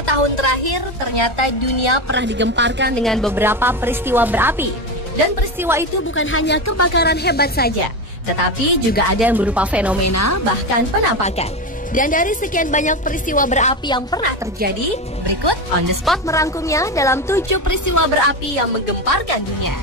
beberapa tahun terakhir, ternyata dunia pernah digemparkan dengan beberapa peristiwa berapi. Dan peristiwa itu bukan hanya kebakaran hebat saja, tetapi juga ada yang berupa fenomena, bahkan penampakan. Dan dari sekian banyak peristiwa berapi yang pernah terjadi, berikut On The Spot merangkumnya dalam 7 peristiwa berapi yang menggemparkan dunia.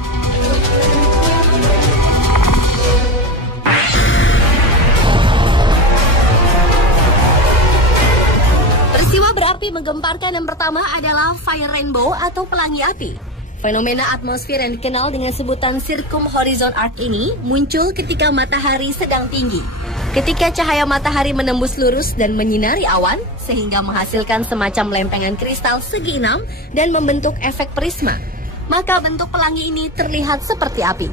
Peristiwa berapi menggemparkan yang pertama adalah fire rainbow atau pelangi api. Fenomena atmosfer yang dikenal dengan sebutan circumhorizon arc ini muncul ketika matahari sedang tinggi. Ketika cahaya matahari menembus lurus dan menyinari awan, sehingga menghasilkan semacam lempengan kristal segi 6 dan membentuk efek prisma, maka bentuk pelangi ini terlihat seperti api.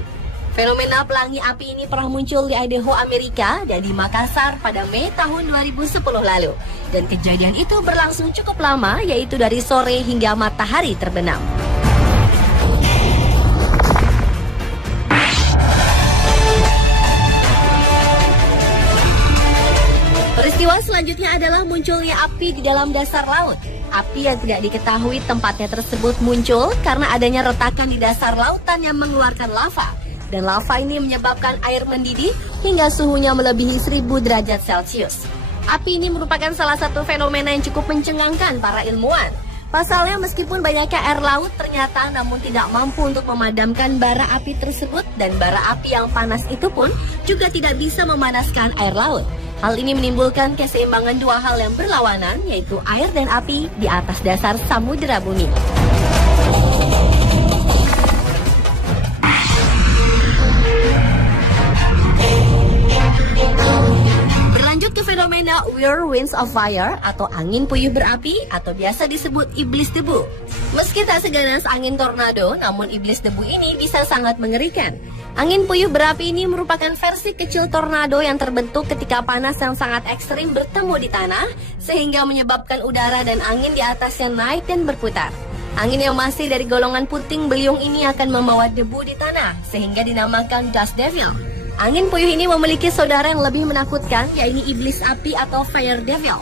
Fenomena pelangi api ini pernah muncul di Idaho, Amerika dan di Makassar pada Mei tahun 2010 lalu. Dan kejadian itu berlangsung cukup lama, yaitu dari sore hingga matahari terbenam. Peristiwa selanjutnya adalah munculnya api di dalam dasar laut. Api yang tidak diketahui tempatnya tersebut muncul karena adanya retakan di dasar lautan yang mengeluarkan lava. Dan lava ini menyebabkan air mendidih hingga suhunya melebihi 1000 derajat Celcius. Api ini merupakan salah satu fenomena yang cukup mencengangkan para ilmuwan. Pasalnya meskipun banyaknya air laut ternyata namun tidak mampu untuk memadamkan bara api tersebut. Dan bara api yang panas itu pun juga tidak bisa memanaskan air laut. Hal ini menimbulkan keseimbangan dua hal yang berlawanan, yaitu air dan api di atas dasar samudera bumi. Berlanjut ke fenomena whirlwinds of fire atau angin puyuh berapi atau biasa disebut iblis debu. Meski tak seganas angin tornado, namun iblis debu ini bisa sangat mengerikan. Angin puyuh berapi ini merupakan versi kecil tornado yang terbentuk ketika panas yang sangat ekstrim bertemu di tanah, sehingga menyebabkan udara dan angin di atasnya naik dan berputar. Angin yang masih dari golongan puting beliung ini akan membawa debu di tanah, sehingga dinamakan dust devil. Angin puyuh ini memiliki saudara yang lebih menakutkan, yaitu iblis api atau fire devil.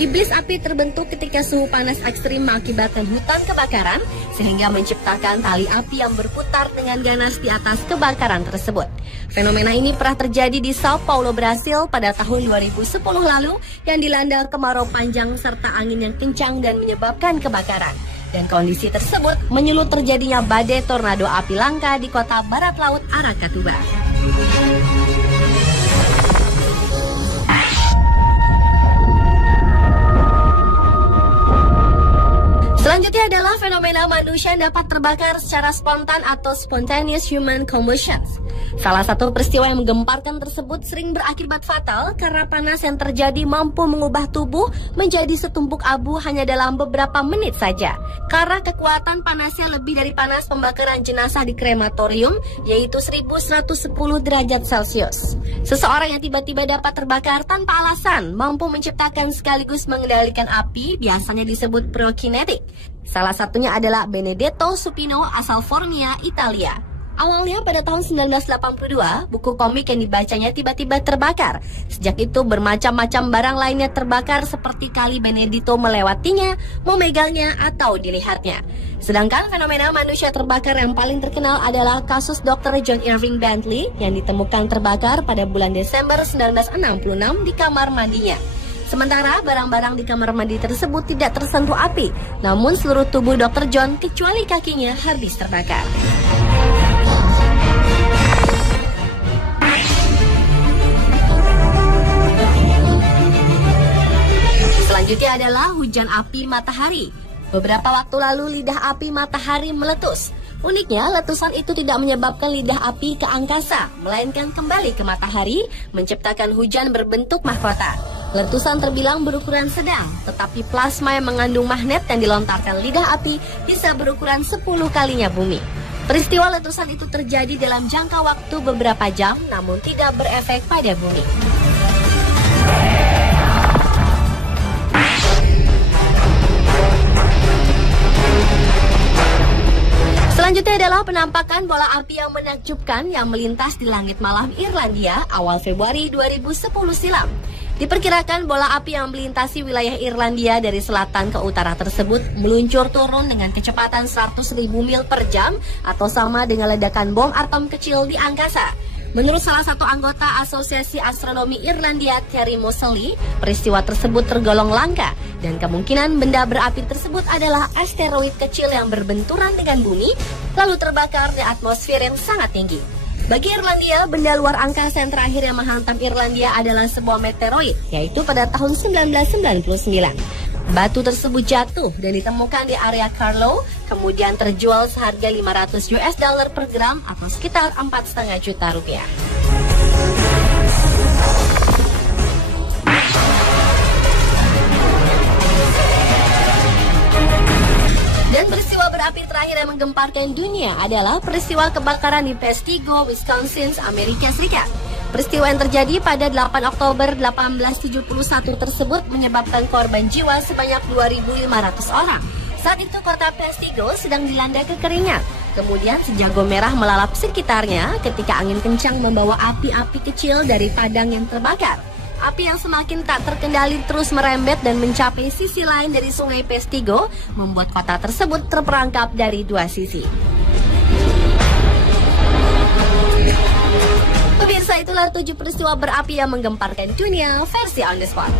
Iblis api terbentuk ketika suhu panas ekstrim mengakibatkan hutan kebakaran, sehingga menciptakan tali api yang berputar dengan ganas di atas kebakaran tersebut. Fenomena ini pernah terjadi di Sao Paulo, Brasil pada tahun 2010 lalu, yang dilanda kemarau panjang serta angin yang kencang dan menyebabkan kebakaran. Dan kondisi tersebut menyulut terjadinya badai tornado api langka di kota barat laut Arakatuba. Selanjutnya adalah fenomena manusia yang dapat terbakar secara spontan atau spontaneous human combustion. Salah satu peristiwa yang menggemparkan tersebut sering berakibat fatal karena panas yang terjadi mampu mengubah tubuh menjadi setumpuk abu hanya dalam beberapa menit saja. Karena kekuatan panasnya lebih dari panas pembakaran jenazah di krematorium, yaitu 1110 derajat Celcius. Seseorang yang tiba-tiba dapat terbakar tanpa alasan mampu menciptakan sekaligus mengendalikan api, biasanya disebut pyrokinetik. Salah satunya adalah Benedetto Supino asal Formia, Italia. Awalnya pada tahun 1982, buku komik yang dibacanya tiba-tiba terbakar. Sejak itu bermacam-macam barang lainnya terbakar seperti kali Benedetto melewatinya, memegangnya, atau dilihatnya. Sedangkan fenomena manusia terbakar yang paling terkenal adalah kasus Dr. John Irving Bentley yang ditemukan terbakar pada bulan Desember 1966 di kamar mandinya. Sementara barang-barang di kamar mandi tersebut tidak tersentuh api, namun seluruh tubuh Dr. John kecuali kakinya habis terbakar. Selanjutnya adalah hujan api matahari. Beberapa waktu lalu lidah api matahari meletus. Uniknya, letusan itu tidak menyebabkan lidah api ke angkasa, melainkan kembali ke matahari, menciptakan hujan berbentuk mahkota. Letusan terbilang berukuran sedang, tetapi plasma yang mengandung magnet yang dilontarkan lidah api bisa berukuran 10 kalinya bumi. Peristiwa letusan itu terjadi dalam jangka waktu beberapa jam, namun tidak berefek pada bumi. Selanjutnya adalah penampakan bola api yang menakjubkan yang melintas di langit malam Irlandia awal Februari 2010 silam. Diperkirakan bola api yang melintasi wilayah Irlandia dari selatan ke utara tersebut meluncur turun dengan kecepatan 100.000 mil per jam atau sama dengan ledakan bom atom kecil di angkasa. Menurut salah satu anggota Asosiasi Astronomi Irlandia, Terry Moseley, peristiwa tersebut tergolong langka dan kemungkinan benda berapi tersebut adalah asteroid kecil yang berbenturan dengan bumi lalu terbakar di atmosfer yang sangat tinggi. Bagi Irlandia, benda luar angkasa yang terakhir yang menghantam Irlandia adalah sebuah meteoroid, yaitu pada tahun 1999. Batu tersebut jatuh dan ditemukan di area Carlow, kemudian terjual seharga $500 per gram atau sekitar 4,5 juta rupiah. Dan peristiwa berapi terakhir yang menggemparkan dunia adalah peristiwa kebakaran di Peshtigo, Wisconsin, Amerika Serikat. Peristiwa yang terjadi pada 8 Oktober 1871 tersebut menyebabkan korban jiwa sebanyak 2.500 orang. Saat itu kota Peshtigo sedang dilanda kekeringan. Kemudian sejago merah melalap sekitarnya ketika angin kencang membawa api-api kecil dari padang yang terbakar. Api yang semakin tak terkendali terus merembet dan mencapai sisi lain dari sungai Peshtigo, membuat kota tersebut terperangkap dari dua sisi. Pemirsa, itulah 7 peristiwa berapi yang menggemparkan dunia versi On The Spot.